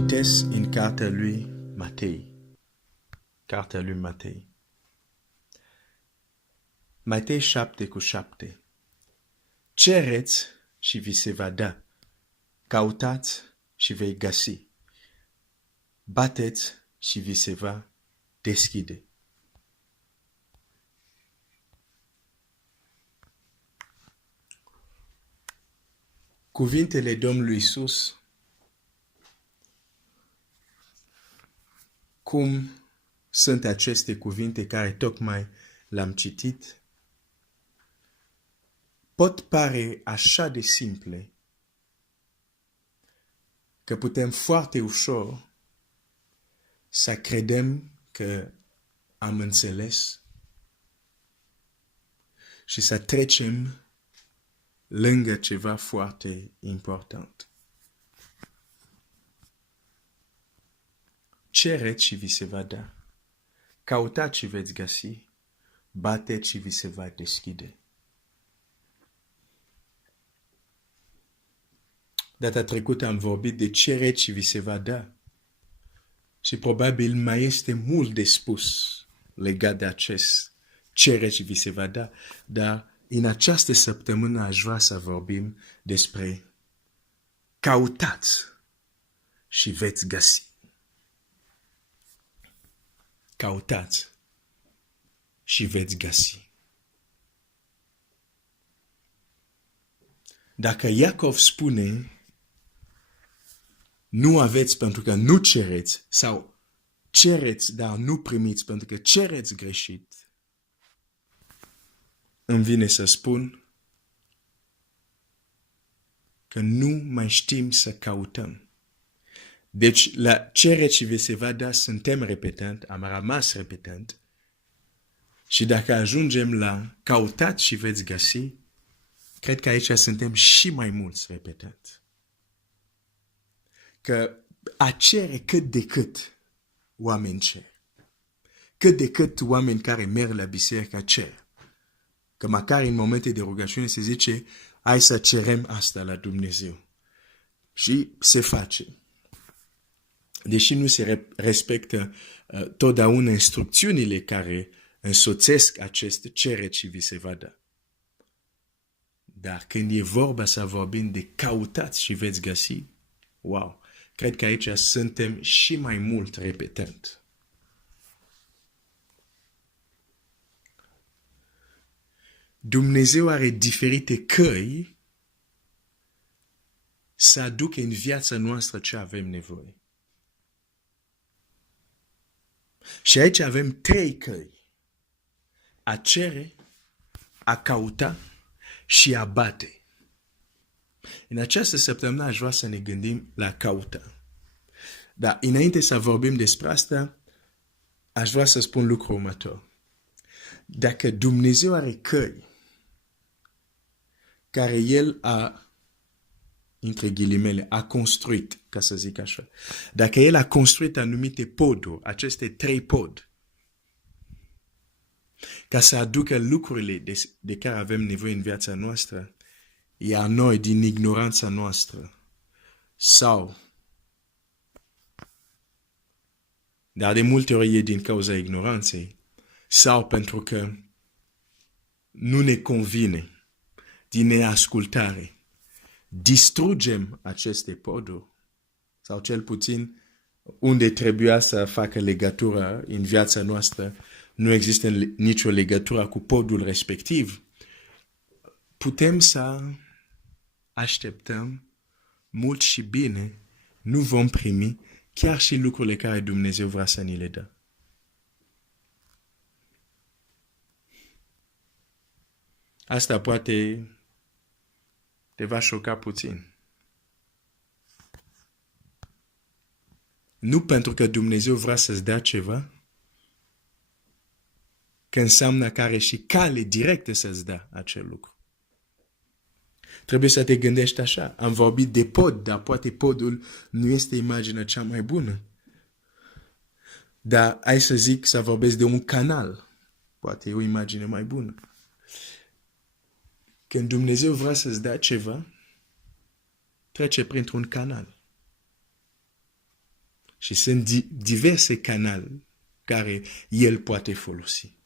Citesc în cartea lui Matei. Cartea lui Matei. Matei 7:7. Cereți și vi se va da. Căutați și vei găsi. Bateți și vi se va deschide. Cuvintele Domnului Iisus, cum sunt aceste cuvinte care tocmai l-am citit, pot pare așa de simple că putem foarte ușor să credem că am înțeles și să trecem lângă ceva foarte important. Cereți și vi se va da. Căutați și veți găsi. Bateți și vi se va deschide. Data trecută am vorbit de cereți și vi se va da. Și probabil mai este mult de spus legat de acest cereți și vi se va da. Dar în această săptămână aș vrea să vorbim despre căutați și veți găsi. Căutați și veți găsi. Dacă Iacov spune nu aveți pentru că nu cereți sau cereți dar nu primiți pentru că cereți greșit, îmi vine să spun că nu mai știm să căutăm. Deci, la cereți și vi se va da, suntem repetent, am rămas repetent. Și dacă ajungem la căutați și veți găsi, cred că aici suntem și mai mulți repetent. Că a cere cât de cât oameni cer. Cât de cât oameni care merg la biserică cer. Că măcar în momente de rugăciune se zice, hai să cerem asta la Dumnezeu. Și se face. Deși nu se respectă totdeauna instrucțiunile care însoțesc acest cereți și vi se va da. Dar când e vorba să vorbim de căutați și veți găsi, wow, cred că aici suntem și mai mult repetent. Dumnezeu are diferite căi să aducă în viața noastră ce avem nevoie. Și aici avem 3 căi. A cere, a căuta și a bate. În această săptămână aș vrea să ne gândim la căuta. Dar înainte să vorbim despre asta, aș vrea să spun lucrul următor. Dacă Dumnezeu are căi care El a, între ghilimele, a construit, ca să zic așa. Dacă El a construit anumite poduri, aceste 3 pod, ca să aducă lucrurile de care avem nevoie în viața noastră, iar noi, din ignoranța noastră, sau, dar de multe ori e din cauza ignoranței, sau pentru că nu ne convine, din neascultare, distrugem aceste poduri, sau cel puțin unde trebuia să facă legătura în viața noastră, nu există nicio legătură cu podul respectiv, putem să așteptăm mult și bine, nu vom primi chiar și lucrurile care Dumnezeu vrea să ni le dă. Asta poate te va șoca puțin. Nu pentru că Dumnezeu vrea să-ți dea ceva, că înseamnă că are și cale directă să-ți dea acel lucru. Trebuie să te gândești așa. Am vorbit de pod, dar poate podul nu este imaginea cea mai bună. Dar hai să zic să vorbesc de un canal. Poate e o imagine mai bună. Când Dumnezeu vrea să-ți dea ceva, trece printr-un canal. și sunt diverse canale care el poate folosi.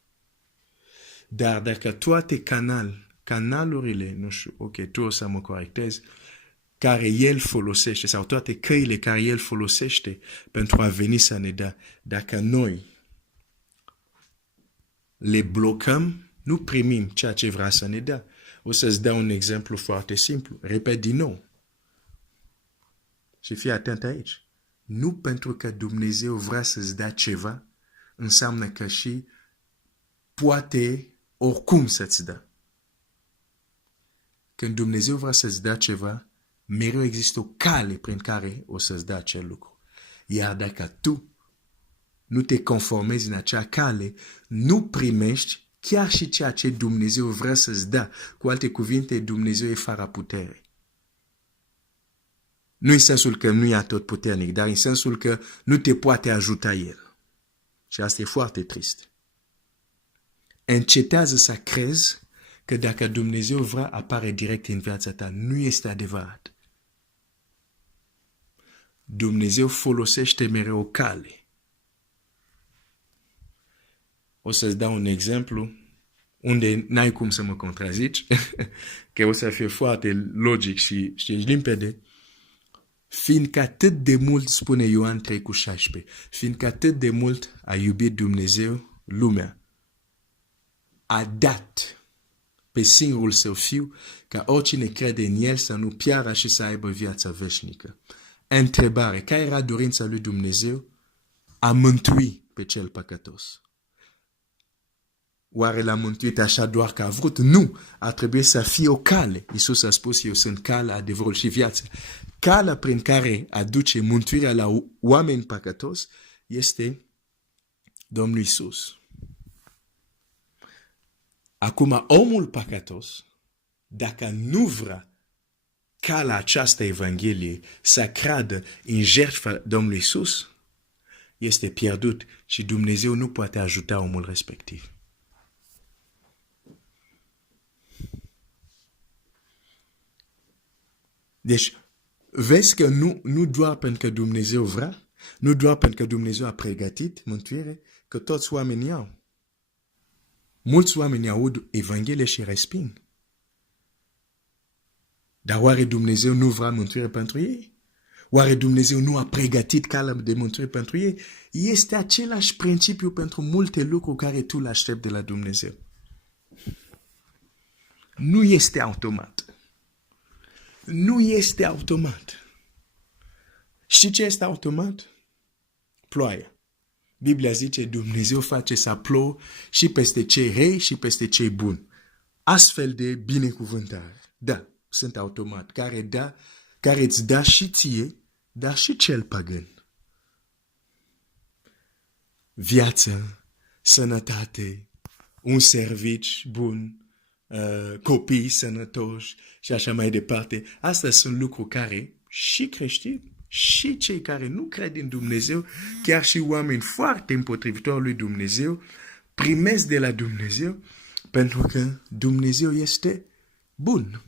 Dar dacă toate canalurile, nu știu, ok, tu o să mă corectezi, care el folosește, sau toate căile care el folosește pentru a veni să ne dea, dacă noi le blocăm, nu primim ceea ce vrea să ne dea. O să-ți dau un exemplu foarte simplu. Repet din nou. Și fii atent aici. Nu pentru că Dumnezeu vrea să-ți dea ceva, înseamnă că și poate oricum să-ți dea. Când Dumnezeu vrea să-ți dea ceva, mereu există o cale prin care o să-ți dea acel lucru. Iar dacă tu nu te conformezi în acea cale, nu primești chiar și ceea ce Dumnezeu vrea să-ți dea. Cu alte cuvinte, Dumnezeu e fără putere. Nu în sensul că nu e atotputernic, dar în sensul că nu te poate ajuta El. Și asta e foarte trist. Încetează să crezi că dacă Dumnezeu vrea apare direct în viața ta. Nu este adevărat. Dumnezeu folosește mereu o cale. O să-ți dau un exemplu unde n-ai cum să mă contrazici, că o să fie foarte logic și limpede. Fiindcă atât de mult, spune Ioan 3:16, fiindcă atât de mult a iubit Dumnezeu lumea, a dat pe singurul său fiu, ca oricine crede în el să nu piară și să aibă viața veșnică. Întrebare, care era dorința lui Dumnezeu? A mântui pe cel păcătos. Oare l-a mântuit așa doar că a vrut? Nu! A trebuit să fie o cale. Iisus a spus, eu sunt calea, adevărul și viața. Calea prin care aduce mântuirea la oameni păcătoși este Domnul Iisus. Acum, omul păcătos, dacă nu vrea ca la această Evanghelie să creadă în jertfa Domnului Iisus, este pierdut și Dumnezeu nu poate ajuta omul respectiv. Deci, vezi că nu doar pentru că Dumnezeu vrea, nu doar pentru că Dumnezeu a pregătit mântuire, că toți oamenii au. Mulți oameni aud Evanghelie și resping. Dar oare Dumnezeu nu vrea mântuire pentru ei? Oare Dumnezeu nu a pregătit calea de mântuire pentru ei? Este același principiu pentru multe lucruri care tu le aștepți de la Dumnezeu. Nu este automat. Nu este automat. Știi ce este automat? Ploaia. Biblia zice, Dumnezeu face să plouă și peste cei rei și peste cei buni. Astfel de binecuvântare. Da, sunt automat. Care îți da și ție, dar și cel păgân. Viață, sănătate, un serviciu bun, copii sănătoși și așa mai departe. Astea sunt lucruri care și creștini și cei care nu cred în Dumnezeu, chiar și oameni foarte împotrivitori lui Dumnezeu, primesc de la Dumnezeu pentru că Dumnezeu este bun.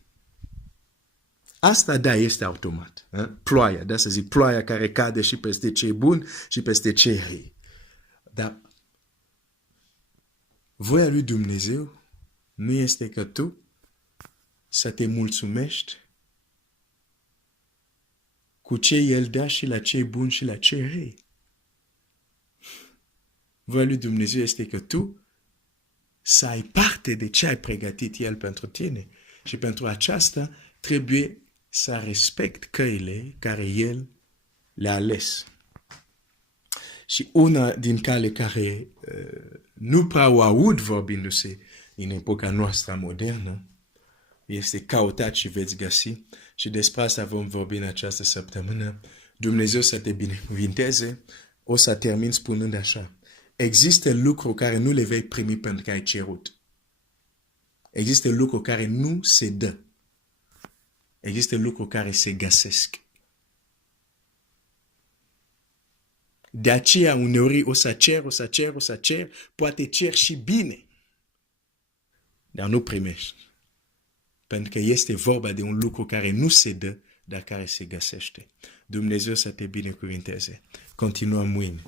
Asta, da, este automat. Ploaia, da, să zic, ploaia care cade și peste cei buni și peste cei răi. Dar voia lui Dumnezeu nu este că tu să te mulțumești cu ce El dă și la cei buni și la cei răi. Voia lui Dumnezeu este că tu să ai parte de ce ai pregătit El pentru tine. Și pentru aceasta trebuie să respect căile care El le-a ales. Și una din cale care nu prea o aud vorbindu-se în epoca noastră modernă este căutați și veți găsi. Și despre asta vom vorbi în această săptămână. Dumnezeu să te binecuvinteze. O să termin spunând așa. Există lucruri care nu le vei primi pentru că ai cerut. Există lucruri care nu se dă. Există lucruri care se găsesc. De aceea uneori o să cer, poate cer și bine. Dar nu primești. Pentru că este vorba de un lucru care nu se dă, dar care se găsește. Dumnezeu să te binecuvinteze. Continuăm mâine.